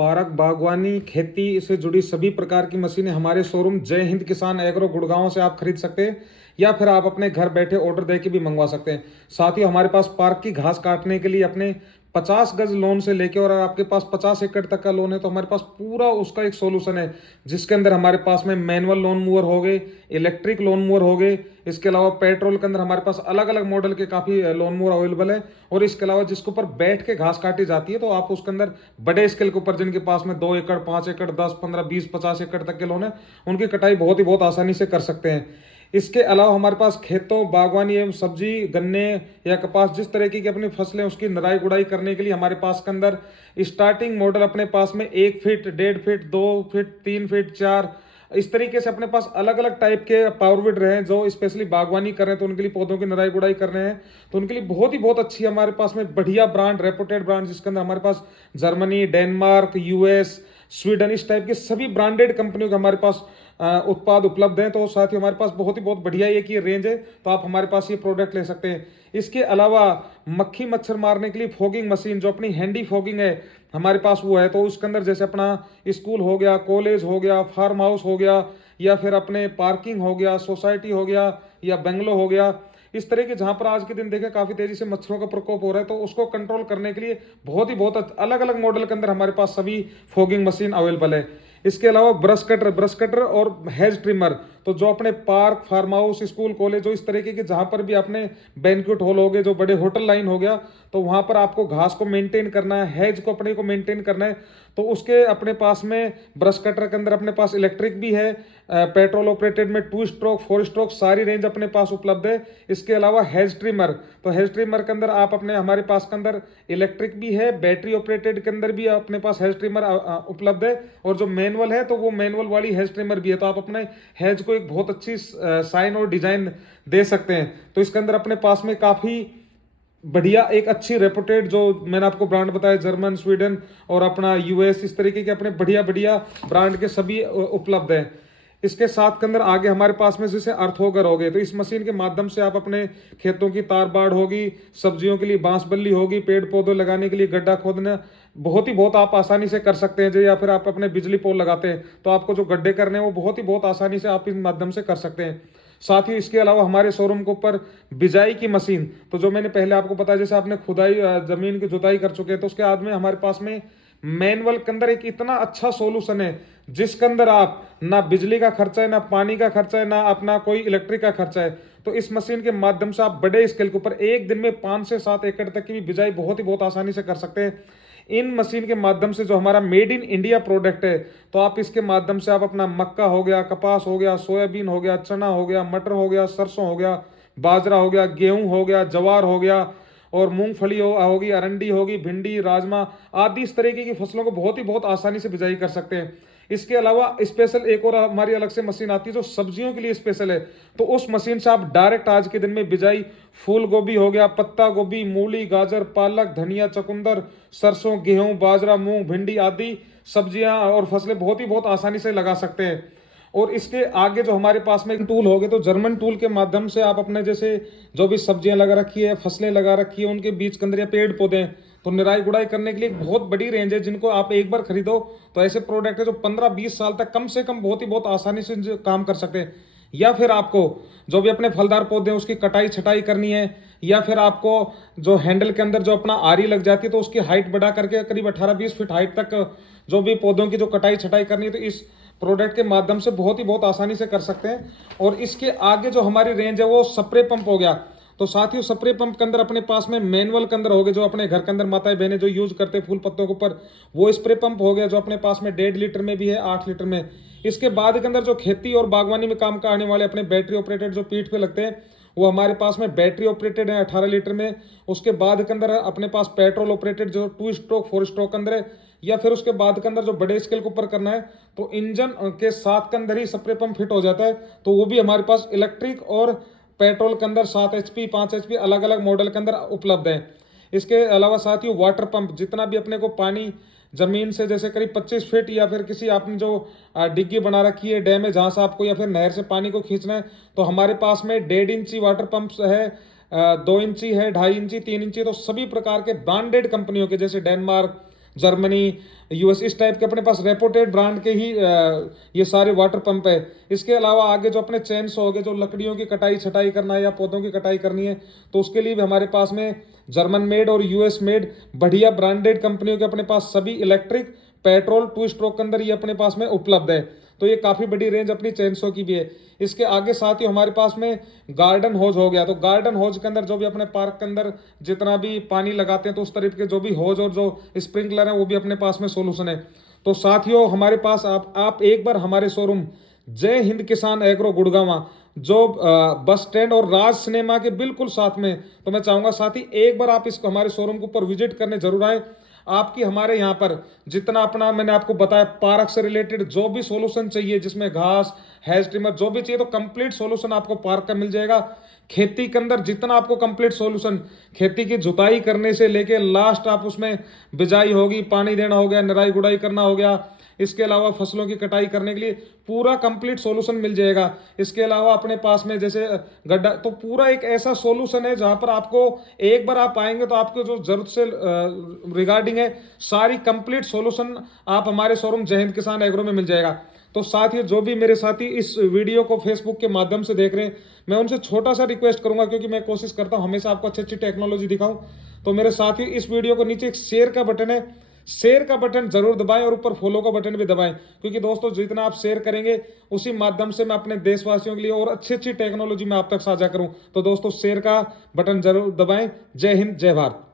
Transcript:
Park बागवानी खेती से जुड़ी सभी प्रकार की मशीनें हमारे शोरूम जय हिंद किसान एग्रो गुड़गांव से आप खरीद सकते हैं या फिर आप अपने घर बैठे ऑर्डर दे के भी मंगवा सकते हैं। साथ ही हमारे पास पार्क की घास काटने के लिए अपने 50 गज लोन से लेके और आपके पास 50 एकड़ तक का लोन है तो हमारे पास पूरा उसका एक सॉल्यूशन है, जिसके अंदर हमारे पास में मैनुअल लोन मूवर हो गए, इलेक्ट्रिक लोन मूवर हो गए। इसके अलावा पेट्रोल के अंदर हमारे पास अलग अलग मॉडल के काफ़ी लोन मूवर अवेलेबल है। और इसके अलावा जिसके ऊपर बैठ के घास काटी जाती है तो आप उसके अंदर बड़े स्केल के ऊपर जिनके पास में 2 एकड़ 5 एकड़ 10 15 20 50 एकड़ तक के लोन है, उनकी कटाई बहुत आसानी से कर सकते हैं। इसके अलावा हमारे पास खेतों बागवानी एवं सब्जी गन्ने या कपास जिस तरीके की अपनी फसलें उसकी निराई गुड़ाई करने के लिए हमारे पास के अंदर स्टार्टिंग मॉडल अपने पास में 1 फीट 1.5 फीट 2 फीट 3 फीट 4 इस तरीके से अपने पास अलग अलग टाइप के पावर वीडर हैं जो स्पेशली बागवानी कर रहे हैं, तो उनके लिए पौधों की निराई गुड़ाई कर रहे हैं तो उनके लिए बहुत अच्छी हमारे पास में बढ़िया ब्रांड रेपुटेड ब्रांड, जिसके अंदर हमारे पास जर्मनी डेनमार्क यूएस स्वीडन इस टाइप के सभी ब्रांडेड कंपनियों के हमारे पास उत्पाद उपलब्ध हैं। तो साथ ही हमारे पास बहुत बढ़िया एक ये रेंज है, तो आप हमारे पास ये प्रोडक्ट ले सकते हैं। इसके अलावा मक्खी मच्छर मारने के लिए फॉगिंग मशीन जो अपनी हैंडी फॉगिंग है हमारे पास वो है, तो उसके अंदर जैसे अपना स्कूल हो गया, कॉलेज हो गया, फार्म हाउस हो गया या फिर अपने पार्किंग हो गया, सोसाइटी हो गया या बंगलो हो गया, इस तरह के जहां पर आज के दिन देखें काफी तेजी से मच्छरों का प्रकोप हो रहा है, तो उसको कंट्रोल करने के लिए बहुत अलग अलग मॉडल के अंदर हमारे पास सभी फॉगिंग मशीन अवेलेबल है। इसके अलावा ब्रश कटर और हेज ट्रिमर, तो जो अपने park farm house school college जो इस तरीके के जहां पर भी अपने बैंक्वेट हॉल हो गए, जो बड़े होटल लाइन हो गया, तो वहां पर आपको घास को मेंटेन करना है, हेज को अपने को मेंटेन करना है, तो उसके अपने पास में ब्रश कटर के अंदर अपने पास इलेक्ट्रिक भी है, पेट्रोल ऑपरेटेड में 2 स्ट्रोक 4 स्ट्रोक सारी रेंज अपने पास उपलब्ध है। इसके अलावा हेज ट्रिमर, तो हेज ट्रिमर के अंदर आप अपने हमारे पास के अंदर इलेक्ट्रिक भी है, बैटरी ऑपरेटेड के अंदर भी अपने पास हेज ट्रिमर उपलब्ध है, और जो मैनुअल है तो वो मैनुअल वाली हेज ट्रिमर भी है, तो आप अपने हेज को एक बहुत अच्छी साइन और डिजाइन दे सकते हैं। तो इसके अंदर अपने पास में काफी बढ़िया एक अच्छी रेपुटेड जो मैंने आपको ब्रांड बताया जर्मन स्वीडन और अपना यूएस इस तरीके के अपने बढ़िया ब्रांड के सभी उपलब्ध हैं। इसके साथ के अंदर आगे हमारे पास में जैसे अर्थोगर हो गए, तो इस मशीन के माध्यम से आप अपने खेतों की तार बाड़ होगी, सब्जियों के लिए बांस बल्ली होगी, पेड़ पौधे लगाने के लिए गड्ढा खोदना बहुत आप आसानी से कर सकते हैं। या फिर आप अपने बिजली पोल लगाते हैं तो आपको जो गड्ढे करने हैं वो बहुत आसानी से आप इस माध्यम से कर सकते हैं। साथ ही इसके अलावा हमारे शोरूम के ऊपर बिजाई की मशीन, तो जो मैंने पहले आपको बताया जैसे आपने खुदाई जमीन की जुताई कर चुके हैं, तो उसके बाद में हमारे पास में मैनुअल के अंदर एक इतना अच्छा सॉल्यूशन है जिसके अंदर आप ना बिजली का खर्चा है, ना पानी का खर्चा है, ना अपना कोई इलेक्ट्रिक का खर्चा है। तो इस मशीन के माध्यम से आप बड़े स्केल के ऊपर एक दिन में 5 से 7 एकड़ तक की भी बिजाई बहुत आसानी से कर सकते हैं। इन मशीन के माध्यम से जो हमारा मेड इन इंडिया प्रोडक्ट है, तो आप इसके माध्यम से आप अपना मक्का हो गया, कपास हो गया, सोयाबीन हो गया, चना हो गया, मटर हो गया, सरसों हो गया, बाजरा हो गया, गेहूं हो गया, जवार हो गया और मूंगफली होगी, अरंडी होगी, भिंडी, राजमा आदि इस तरीके की फसलों को बहुत आसानी से बिजाई कर सकते हैं। इसके अलावा स्पेशल एक और हमारी अलग से मशीन आती है जो सब्जियों के लिए स्पेशल है, तो उस मशीन से आप डायरेक्ट आज के दिन में बिजाई फूल गोभी हो गया, पत्ता गोभी, मूली, गाजर, पालक, धनिया, चुकंदर, सरसों, गेहूं, बाजरा, मूंग, भिंडी आदि सब्जियां और फसलें बहुत आसानी से लगा सकते हैं। और इसके आगे जो हमारे पास में टूल हो गए, तो जर्मन टूल के माध्यम से आप अपने जैसे जो भी सब्जियां लगा रखी है, फसलें लगा रखी है, उनके बीच के अंदर या पेड़ पौधे हैं, तो निराई गुड़ाई करने के लिए एक बहुत बड़ी रेंज है, जिनको आप एक बार खरीदो तो ऐसे प्रोडक्ट है जो 15-20 साल तक कम से कम बहुत आसानी से काम कर सकते हैं। या फिर आपको जो भी अपने फलदार पौधे हैं उसकी कटाई छटाई करनी है, या फिर आपको जो हैंडल के अंदर जो अपना आरी लग जाती है तो उसकी हाइट बढ़ा करके करीब 18-20 फीट हाइट तक जो भी पौधों की जो कटाई छटाई करनी है, तो इस प्रोडक्ट के माध्यम से बहुत आसानी से कर सकते हैं। और इसके आगे जो हमारी रेंज है वो स्प्रे पंप हो गया, तो साथ ही स्प्रे पंप के अंदर अपने पास में मैनुअल के अंदर हो गए, जो अपने घर के अंदर माताएं बहनें जो यूज करते हैं फूल पत्तों के ऊपर, वो स्प्रे पंप हो गया जो अपने पास में 1.5 लीटर में भी है, 8 लीटर में। इसके बाद के अंदर जो खेती और बागवानी में काम का आने वाले अपने बैटरी ऑपरेटेड जो पीठ पे लगते हैं, वो हमारे पास में बैटरी ऑपरेटेड है 18 लीटर में। उसके बाद के अंदर अपने पास पेट्रोल ऑपरेटेड जो 2 स्ट्रोक 4 स्ट्रोक के अंदर है, या फिर उसके बाद के अंदर जो बड़े स्केल के ऊपर करना है तो इंजन के साथ के अंदर ही स्प्रे पंप फिट हो जाता है, तो वो भी हमारे पास इलेक्ट्रिक और पेट्रोल के अंदर 7 HP 5 HP अलग अलग मॉडल के अंदर उपलब्ध है। इसके अलावा साथ ही वाटर पंप, जितना भी अपने को पानी जमीन से जैसे करीब 25 फीट या फिर किसी आपने जो डिग्गी बना रखी है डैम है जहां से आपको या फिर नहर से पानी को खींचना है, तो हमारे पास में 1.5 इंची वाटर पंप है, 2 इंची है, 2.5 इंची, 3 इंची, तो सभी प्रकार के ब्रांडेड कंपनियों के जैसे डेनमार्क जर्मनी, यूएस, इस टाइप के अपने पास रेपुटेड ब्रांड के ही ये सारे वाटर पंप है। इसके अलावा आगे जो अपने चेन्स हो गए, जो लकड़ियों की कटाई छटाई करना है या पौधों की कटाई करनी है, तो उसके लिए भी हमारे पास में जर्मन मेड और यूएस मेड बढ़िया ब्रांडेड कंपनियों के अपने पास सभी इलेक्ट्रिक, पेट्रोल, 2 स्ट्रोक के अंदर ये अपने पास में उपलब्ध है। तो ये काफ़ी बड़ी रेंज अपनी चेनसो की भी है। इसके आगे साथ ही हमारे पास में गार्डन होज हो गया। तो गार्डन होज के अंदर जो भी अपने पार्क के अंदर जितना भी पानी लगाते हैं, तो उस तरीके के जो भी होज और जो स्प्रिंकलर है वो भी अपने पास में सोल्यूशन है। तो साथियों हमारे पास आप एक बार हमारे शोरूम जय हिंद किसान एग्रो गुड़गांव, जो बस स्टैंड और राज सिनेमा के बिल्कुल साथ में, तो मैं चाहूंगा साथी एक बार आप इसको हमारे शोरूम के ऊपर विजिट करने जरूर आए। आपकी हमारे यहाँ पर जितना अपना मैंने आपको बताया पार्क से रिलेटेड जो भी सॉल्यूशन चाहिए, जिसमें घास, हेज ट्रिमर जो भी चाहिए, तो कंप्लीट सॉल्यूशन आपको पार्क का मिल जाएगा। खेती के अंदर जितना आपको कंप्लीट सॉल्यूशन, खेती की जुताई करने से लेके लास्ट आप उसमें बिजाई होगी, पानी देना हो गया, निराई गुड़ाई करना हो गया, इसके अलावा फसलों की कटाई करने के लिए पूरा कंप्लीट सॉल्यूशन मिल जाएगा। इसके अलावा अपने पास में जैसे गड्ढा, तो पूरा एक ऐसा सॉल्यूशन है जहां पर आपको एक बार आप आएंगे तो आपको जो जरूरत से रिगार्डिंग है सारी कंप्लीट सॉल्यूशन आप हमारे शोरूम जय हिंद किसान एग्रो में मिल जाएगा। तो साथियों जो भी मेरे साथी इस वीडियो को फेसबुक के माध्यम से देख रहे हैं, मैं उनसे छोटा सा रिक्वेस्ट करूंगा, क्योंकि मैं कोशिश करता हूं हमेशा आपको अच्छी अच्छी टेक्नोलॉजी दिखाऊं। तो मेरे साथी इस वीडियो को नीचे एक शेयर का बटन है, शेयर का बटन जरूर दबाएं और ऊपर फॉलो का बटन भी दबाएं, क्योंकि दोस्तों जितना आप शेयर करेंगे उसी माध्यम से मैं अपने देशवासियों के लिए और अच्छी अच्छी टेक्नोलॉजी में आप तक साझा करूं। तो दोस्तों शेयर का बटन जरूर दबाएं। जय हिंद, जय भारत।